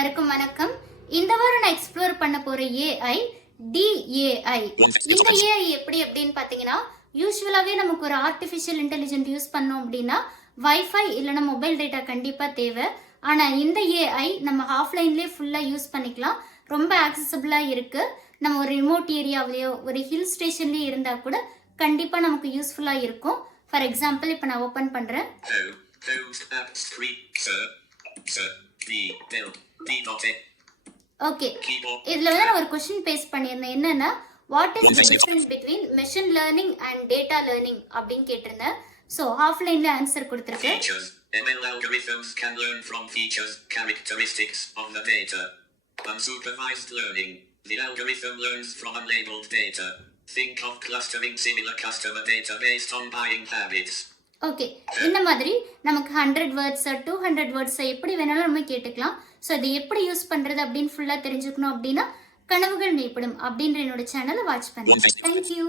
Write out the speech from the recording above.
எல்லாருக்கும் வணக்கம். இந்த வாரம் நான் எக்ஸ்ப்ளோர் பண்ண போற ஏஐ DAI. இந்த ஏஐ எப்படி அப்படின்னு பாத்தீங்கன்னா, யூஸ்வலாவே நமக்கு ஒரு ஆர்டிஃபிஷியல் இன்டெலிஜென்ட் யூஸ் பண்ணோம் அப்படின்னா வைஃபை இல்லைன்னா மொபைல் டேட்டா கண்டிப்பா தேவை. ஆனா இந்த ஏஐ நம்ம ஆஃப்லைன்லேயே ஃபுல்லா யூஸ் பண்ணிக்கலாம். ரொம்ப ஆக்சசபிளா இருக்கு. நம்ம ஒரு ரிமோட் ஏரியாவிலேயோ ஒரு ஹில் ஸ்டேஷன்லயே இருந்தா கூட கண்டிப்பா நமக்கு யூஸ்ஃபுல்லா இருக்கும். ஃபார் எக்ஸாம்பிள் இப்போ நான் ஓபன் பண்றேன். ஓகே, இதுல வந்து நான் ஒரு क्वेश्चन பேஸ்ட் பண்ணியிருந்தேன். என்னன்னா, what is the difference between machine learning and data learning அப்படின்னு கேட்டிருந்தேன். ஸோ ஆஃப்லைன்ல ஆன்சர் கொடுத்துருக்கேன். ML algorithms can learn from features, characteristics of the data. Unsupervised learning. The algorithm learns from unlabeled data. Think of clustering similar customer data based on buying habits. Okay, இந்த மாதிரி நமக்கு 100 words 200 words எப்படி வேணாலும் நம்ம கேட்டுக்கலாம். So அதை எப்படி use பண்ணுறது அப்படின்னு ஃபுல்லாக தெரிஞ்சுக்கணும் அப்படின்னா கனவுகள் மேம்படும் அப்படின்ற என்னோட சேனலை வாட்ச் பண்ணுங்க. தேங்க்யூ.